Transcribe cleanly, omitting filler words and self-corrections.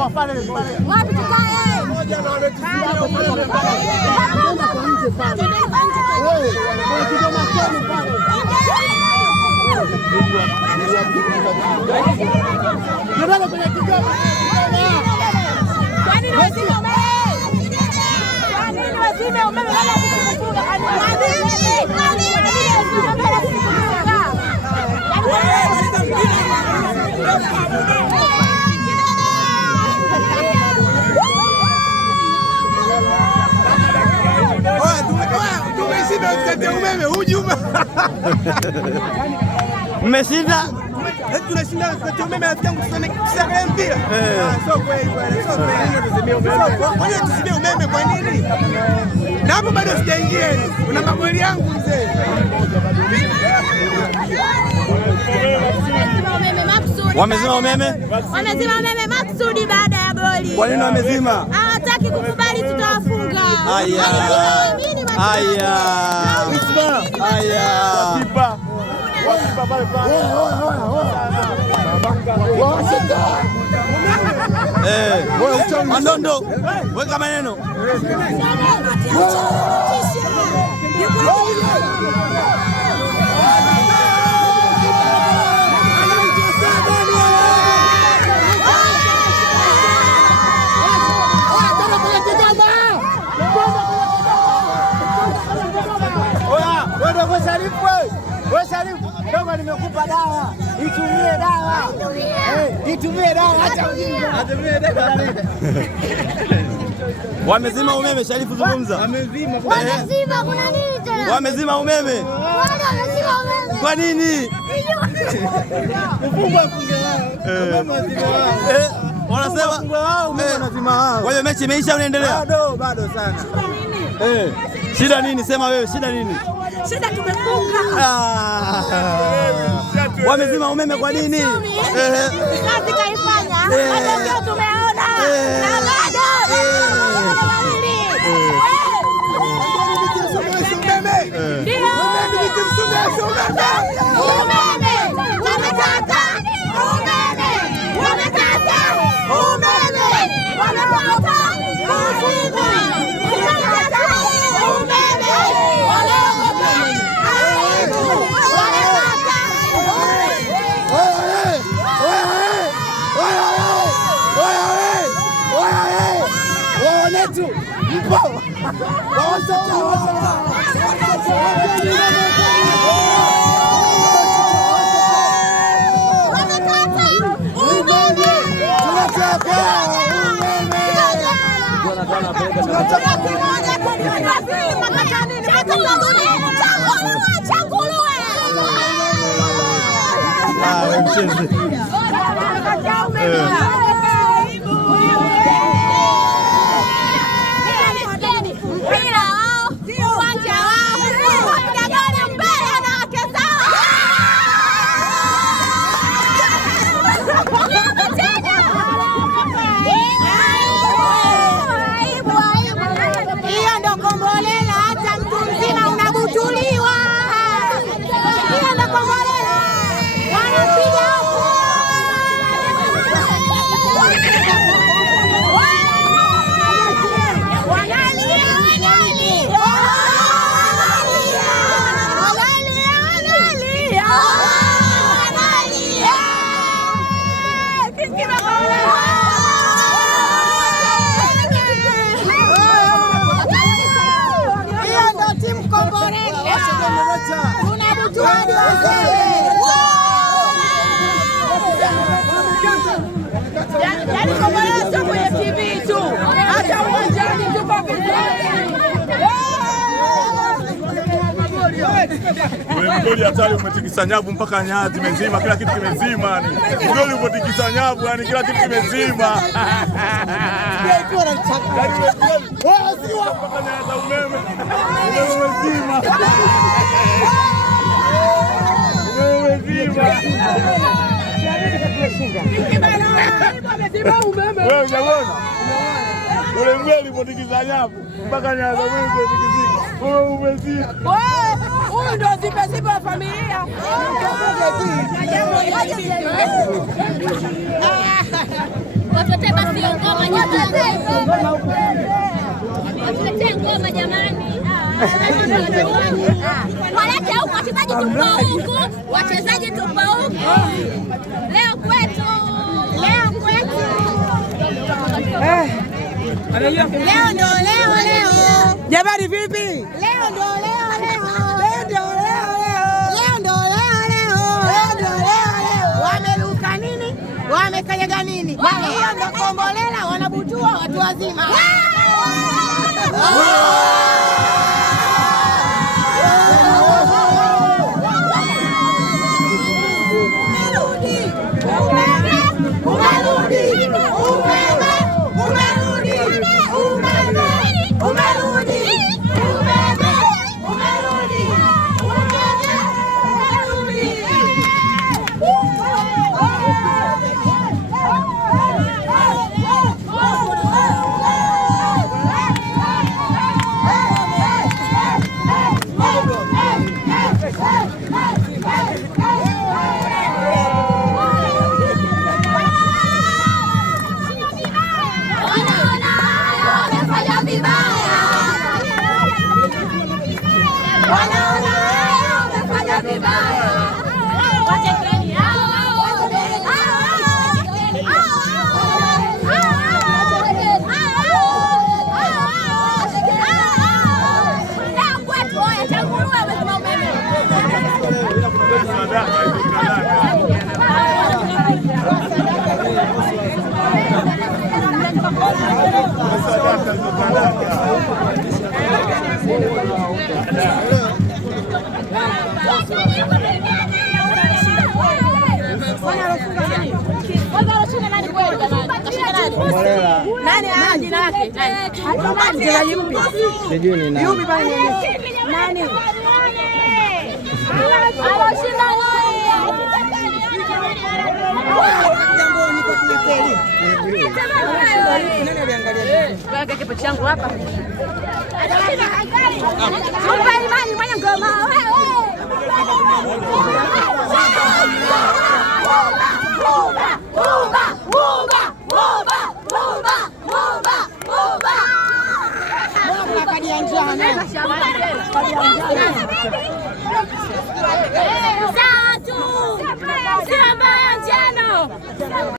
Wapi tukae? Mmeshinda? Tunashinda kwa umeme rafiki tuseme mpira. Sio kweli bwana, sio kweli. Kwa nini tusimie umeme kwa nini? Na hapo bado sijaingia. Una magoli yangu mzee. Wamezima umeme? Wamezima umeme maksudi baada ya goli. Kwa nini wamezima? Hawataki kukubali tutawafunga. Haya. Haya. Haya. Wakipa. Wakipa pale pale. Mandondo. Weka maneno. Nimekupa dawa, itumie dawa. Itumie dawa acha ujinga. Wamezima umeme, Sharifu zungumza. Wamezima kuna nini tena? Wamezima umeme. Wamezima umeme. Kwa nini? Ufungwe funge wao. Umeme wazima wao. Wanasema ufungwe wao, umeme wazima wao. Kwa hiyo mechi imeisha, unaendelea? Bado sana. Shida nini? Sema wewe, shida nini? Shida tumefunga. Wamezima umeme kwa nini? Kazi kaifanya. Matokeo tumeona. Na bado. Goli hatari, umetikisa nyavu mpaka nyaya zimezima, kila kitu kimezima. Ni goli umetikisa nyavu, yani kila kitu kimezima. Mpaka nyaya za umeme umezima. Wewe unaona? Ule mgeli umetikisa nyavu mpaka nyaya za umeme zimetikisika. Wewe umezima. Huyu ndio zipe wa familia. Watuletee basi ngoma jamani. Watuletee ngoma jamani. Walete huko wachezaji tupo huku. Wachezaji tupo huku. Leo kwetu. Leo kwetu. Leo ndo leo. Jamani vipi? Leo ndo leo. Wameruka nini? Wamekanyaga nini? Hiyo ndo kombolela, wanabutua watu wazima. Nani jina lake? Mchezaji mpya. Sijui ni nani. Yupi pale nani? Aloshinda wewe. Kipo changu hapa. Mpa imani mwenye ngoma wewe. Satu. Simba ya njano.